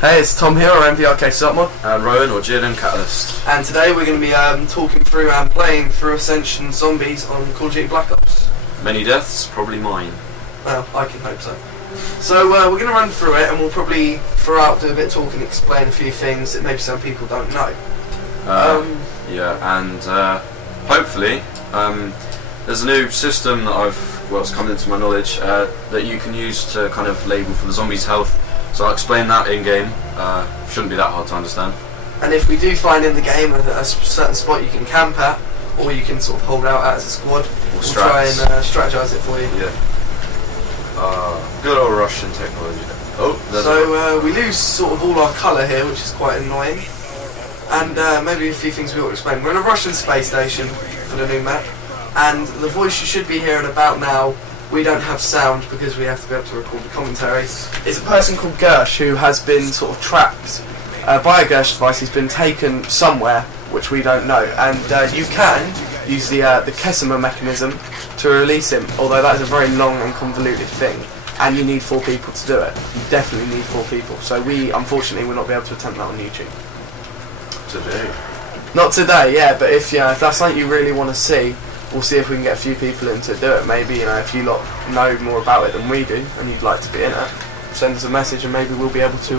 Hey, it's Tom here, or MVRK Submod. And Rowan, or Gin and Catalyst. And today we're going to be talking through and playing through Ascension Zombies on Call of Duty Black Ops. Many deaths, probably mine. Well, I can hope so. So we're going to run through it, and we'll probably throughout do a bit of talking, explain a few things that maybe some people don't know. Yeah, and hopefully there's a new system that it's come into my knowledge that you can use to kind of label for the zombies' health. So I'll explain that in game. Shouldn't be that hard to understand. And if we do find in the game a certain spot you can camp at, or you can sort of hold out at as a squad, we'll try and strategise it for you. Yeah. Good old Russian technology. So we lose sort of all our colour here, which is quite annoying. And maybe a few things we ought to explain. We're in a Russian space station for the new map, and the voice you should be hearing about now, we don't have sound because we have to be able to record the commentary. It's a person called Gersh who has been sort of trapped by a Gersh device. He's been taken somewhere which we don't know, and you can use the Kesima mechanism to release him, although that is a very long and convoluted thing, and you need 4 people to do it. You definitely need 4 people, so we unfortunately will not be able to attempt that on YouTube. Today? Not today, yeah, but if that's something you really want to see, we'll see if we can get a few people in to do it. Maybe, if you lot know more about it than we do and you'd like to be in it, send us a message and maybe we'll be able to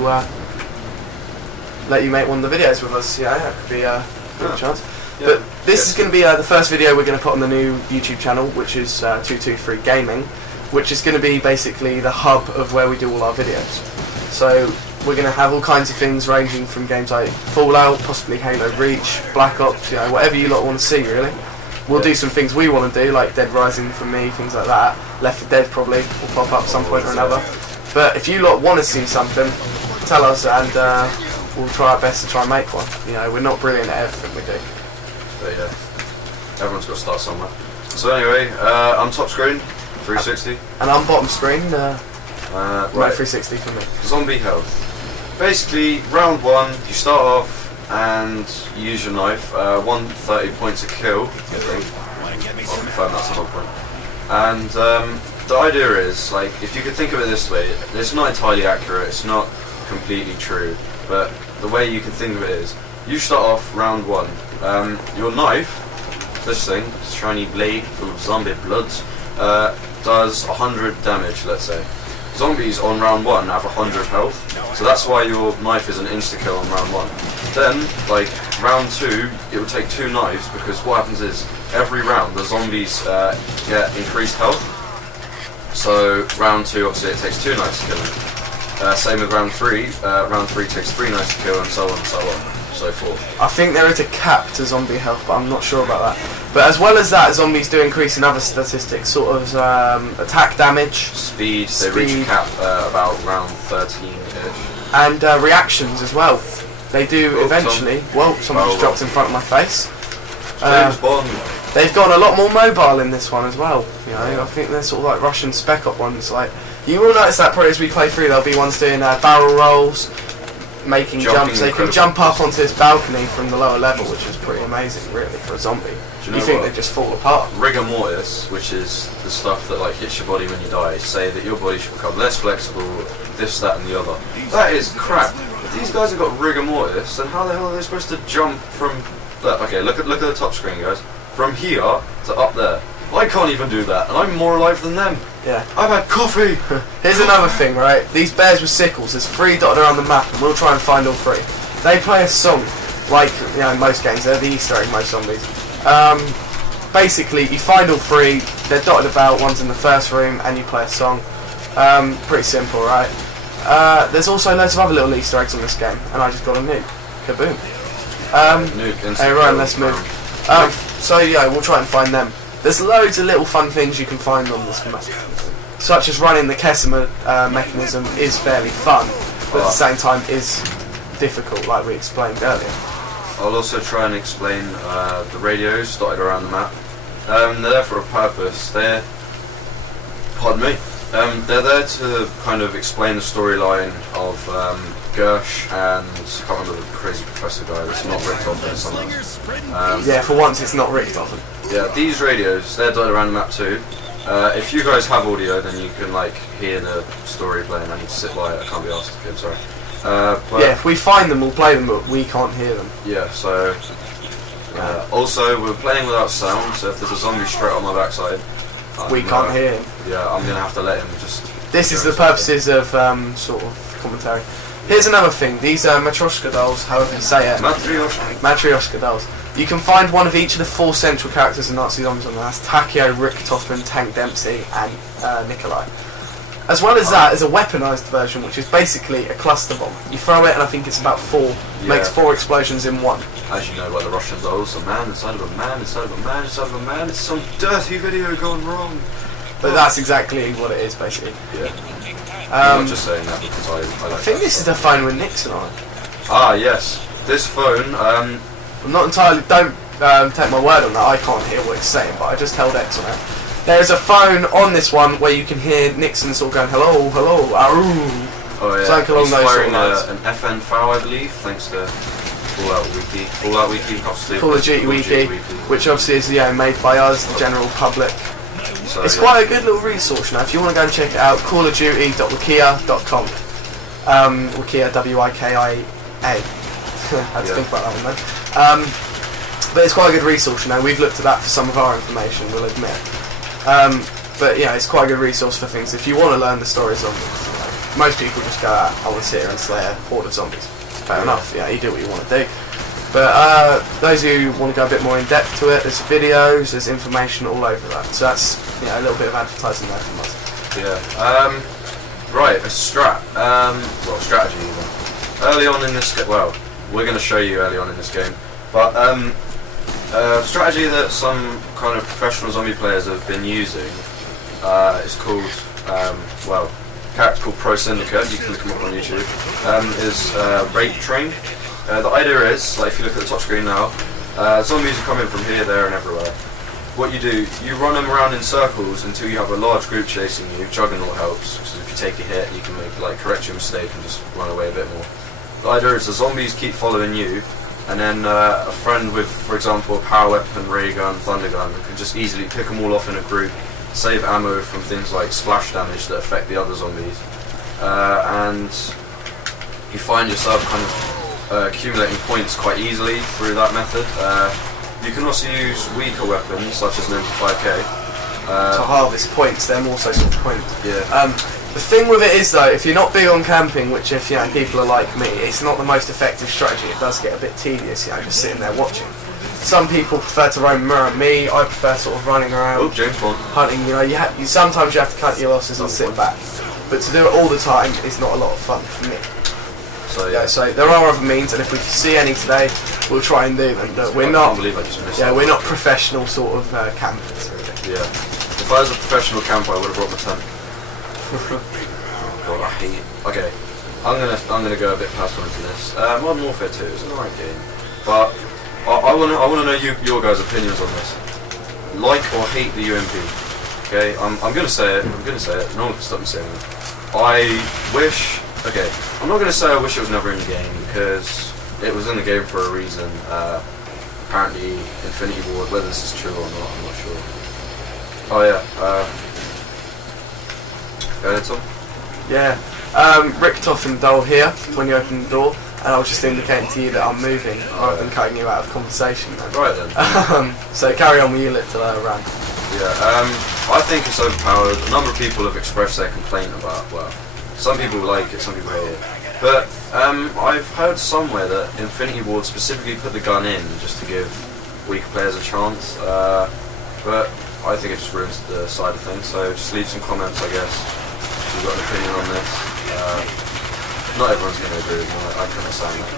let you make one of the videos with us. Yeah, that could be a good chance. Yeah. But this is going to be the first video we're going to put on the new YouTube channel, which is 223 Gaming, which is going to be basically the hub of where we do all our videos. So we're going to have all kinds of things ranging from games like Fallout, possibly Halo Reach, Black Ops, whatever you lot want to see really. We'll do some things we want to do, like Dead Rising for me, things like that. Left 4 Dead probably will pop up some point or another. But if you lot want to see something, tell us and we'll try our best to try and make one. We're not brilliant at everything we do. But yeah, everyone's got to start somewhere. So anyway, I'm top screen, 360. And I'm bottom screen, right, 360 for me. Zombie health. Basically, round 1, you start off and use your knife, 130 points a kill, I think. I'll confirm that's the whole point. And the idea is, if you could think of it this way, it's not entirely accurate, it's not completely true, but the way you can think of it is, you start off round 1, your knife, this thing, this shiny blade full of zombie blood, does 100 damage, let's say. Zombies on round 1 have 100 health, so that's why your knife is an insta-kill on round 1. Then, round 2, it would take 2 knives, because what happens is, every round the zombies get increased health. So, round 2, obviously, it takes 2 knives to kill them. Same with round 3. Round 3 takes 3 knives to kill, and so on and so on, so forth. I think there is a cap to zombie health, but I'm not sure about that. But as well as that, zombies do increase in other statistics, sort of attack damage, speed. They reach a cap about round 13-ish, and reactions as well. They do eventually. Well, someone just dropped in front of my face. James Bond. They've gone a lot more mobile in this one as well. I think they're sort of like Russian Spec Op ones. You will notice that probably as we play through, there'll be ones doing barrel rolls, making jumps. They can jump up onto this balcony from the lower level, which is pretty amazing, really, for a zombie. You think they just fall apart. Rigor mortis, which is the stuff that hits your body when you die, say that your body should become less flexible, this, that, and the other. That is crap. If these guys have got rigor mortis, then how the hell are they supposed to jump from? Okay, look at the top screen, guys. From here to up there. I can't even do that, and I'm more alive than them. Yeah. I've had coffee. Here's another thing, right? These bears with sickles, there's 3 dotted around the map, and we'll try and find all 3. They play a song, in most games, they're the Easter egg, most zombies. Basically, you find all 3, they're dotted about, one's in the first room, and you play a song. Pretty simple, right? There's also loads of other little Easter eggs on this game, and I just got a nuke. Kaboom. Hey Ryan, let's move. So yeah, we'll try and find them. There's loads of little fun things you can find on this map, such as running the Kesima mechanism is fairly fun, but at the same time is difficult, like we explained earlier. I'll also try and explain the radios dotted around the map. They're there for a purpose. Pardon me. They're there to kind of explain the storyline of Gersh and I can't remember the crazy professor guy that's not ripped off in someone. Yeah, for once it's not ripped off. Yeah, these radios, they're dotted around the map too. If you guys have audio, then you can hear the story playing. I need to sit by it, I can't be asked. I'm sorry. But yeah, if we find them, we'll play them, but we can't hear them. yeah, so also we're playing without sound, so if there's a zombie straight on my backside, We can't hear him. Yeah, I'm gonna have to let him just. This is the purposes of sort of commentary. Here's another thing. These are Matryoshka dolls, however you say it. Matryoshka dolls. You can find one of each of the 4 central characters in Nazi Zombies on there. That's Takeo, Rick Toffman, Tank Dempsey, and Nikolai. As well as that, there's a weaponised version, which is basically a cluster bomb. You throw it, and I think it's about 4. Makes 4 explosions in one. As you know by the Russian dolls, a man inside of a man inside of a man inside of a man. It's some dirty video gone wrong. But that's exactly what it is, basically. Yeah. I'm not just saying that because I like. I think this is the phone with Nixon on it. Ah, yes. This phone. I'm not entirely. Don't take my word on that. I can't hear what it's saying, but I just held X on it. There's a phone on this one where you can hear Nixon sort of going, hello, hello, aroo. Oh yeah. Something along He's those firing sort of an FN foul, I believe, thanks to Fallout Wiki. Fallout Wiki, obviously. Call of Duty Wiki, which obviously is made by us, the general public. So, It's quite a good little resource now. If you want to go and check it out, callofduty.wikia.com. Wikia, W-I-K-I-A. I had to think about that one then. But it's quite a good resource, you know. We've looked at that for some of our information, we'll admit. But yeah, it's quite a good resource for things. If you want to learn the story of zombies, you know, most people just go out, I want to sit here and slay a horde of zombies. Fair enough, yeah, you do what you want to do. But those who want to go a bit more in depth to it, there's videos, there's information all over that. So that's a little bit of advertising there from us. Yeah. Right, a well, strategy even. Early on in this well, we're going to show you early on in this game. But strategy that some kind of professional zombie players have been using is called, well, a character called Pro Syndicate, you can look him up on YouTube, is Rape Train. The idea is, like if you look at the top screen now, zombies are coming from here, there and everywhere. What you do, you run them around in circles until you have a large group chasing you. Juggernaut helps, because if you take a hit you can correct your mistake and just run away a bit more. The idea is the zombies keep following you, and then a friend with, for example, a power weapon, ray gun, thunder gun, can just easily pick them all off in a group, save ammo from things like splash damage that affect the other zombies, and you find yourself kind of accumulating points quite easily through that method. You can also use weaker weapons, such as an MP5K. To harvest points, they're also sort of points. Yeah. The thing with it is though, if you're not big on camping, which if people are like me, it's not the most effective strategy. It does get a bit tedious, just sitting there watching. Some people prefer to roam around. Me, I prefer sort of running around, James Bond. hunting. You sometimes you have to cut your losses and sit back, but to do it all the time is not a lot of fun for me. So yeah. So there are other means, and if we see any today, we'll try and do them. But we're not. I can't believe I just missed Yeah, that. we're not professional sort of campers. Really. Yeah. If I was a professional camper, I would have brought my tent. God, I hate it. Okay, I'm gonna go a bit past on into this. Modern Warfare 2 is an alright game, but I wanna know your guys' opinions on this. Like or hate the UMP? Okay, I'm gonna say it. No one can stop me saying it. I wish. Okay, I'm not gonna say I wish it was never in the game because it was in the game for a reason. Apparently, Infinity Ward. Whether this is true or not, I'm not sure. Oh yeah. Go ahead, Tom. Yeah. Rick Toffin doll here when you open the door, and I was just indicating to you that I'm moving rather than cutting you out of conversation. Then. Right then. So carry on with your little rant. Yeah. I think it's overpowered. A number of people have expressed their complaint about. Well, some people like it, some people hate it. But I've heard somewhere that Infinity Ward specifically put the gun in just to give weaker players a chance. But I think it just ruins the side of things. So just leave some comments, I guess. If you've got an opinion on this. Not everyone's going to agree with me, I can understand that.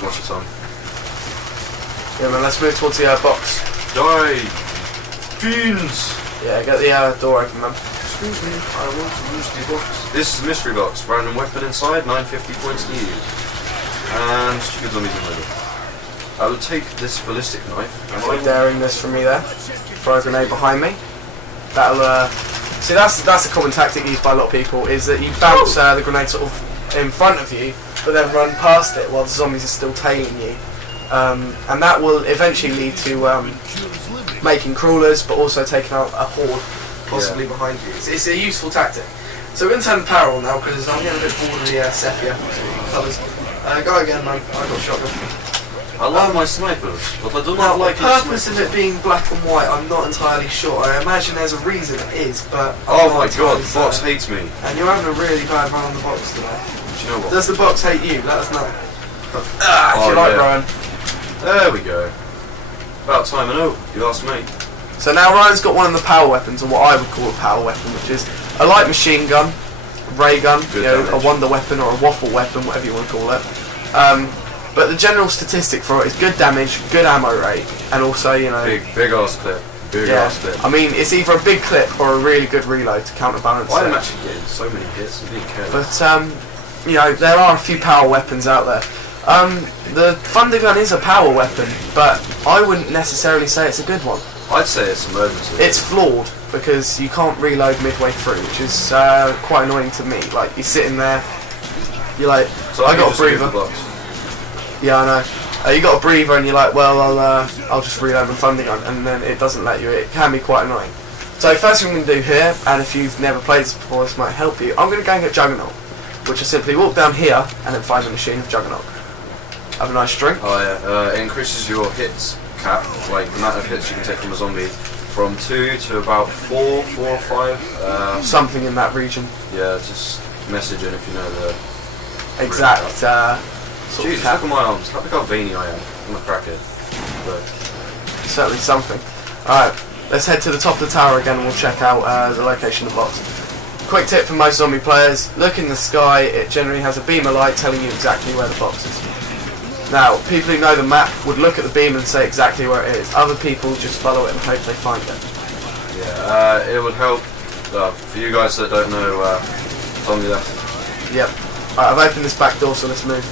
Watch it on. Yeah man, let's move towards the box. Die! Beans! Yeah, get the door open man. Excuse me, I want to use the box. This is the mystery box. Random weapon inside, 950 points to use. And stupid zombies in the middle. I will take this ballistic knife. Are you daring this from me there? Throw a grenade behind me. That'll see that's a common tactic used by a lot of people, is that you bounce the grenade sort of in front of you, but then run past it while the zombies are still tailing you. And that will eventually lead to making crawlers, but also taking out a horde possibly behind you. It's a useful tactic. So we're going to turn the power on now because I'm getting a bit bored of the sepia colours. Go again, man. I got shotgun. I love my snipers, but I do Now, not like the purpose of it being black and white, I'm not entirely sure. I imagine there's a reason it is, but Oh I'm my not god, entirely the box certain. hates me. And you're having a really bad run on the box today. Do you know what? Does the box hate you? Let us know. If you like, Rowan. There we go. About time I know, you asked me. So now Ryan's got one of the power weapons, or what I would call a power weapon, which is a light machine gun, ray gun, Good a damage. wonder weapon or a waffle weapon, whatever you want to call it. But the general statistic for it is good damage, good ammo rate, and also, you know... Big ass clip. Big ass clip. I mean, it's either a big clip or a really good reload to counterbalance I'm it. actually getting so many hits, I didn't care. But, you know, there are a few power weapons out there. The thunder gun is a power weapon, but I wouldn't necessarily say it's a good one. I'd say it's emergency. It's flawed because you can't reload midway through, which is quite annoying to me. Like, you're sitting there, you're like, So I got a just leave breather. the box. Yeah, I know. You got a breather and you're like, well, I'll just reload my thunder gun, and then it doesn't let you. It can be quite annoying. So first thing I'm going to do here, and if you've never played this before, this might help you. I'm going to go and get Juggernaut, which is simply walk down here and then find the machine of Juggernaut. Have a nice drink. Oh yeah, it increases your hits cap, like the amount of hits you can take from a zombie, from 2 to about 4 or 5. Something in that region. Yeah, just message in if you know the Exact. Sort of Jesus, cap. look at my arms. Look how veiny I am. I'm a crackhead. But Certainly something. Alright, let's head to the top of the tower again and we'll check out the location of the box. Quick tip for most zombie players, look in the sky, it generally has a beam of light telling you exactly where the box is. Now, people who know the map would look at the beam and say exactly where it is. Other people just follow it and hope they find it. yeah, it would help. For you guys that don't know, zombie left. Yep. Alright, I've opened this back door, so let's move.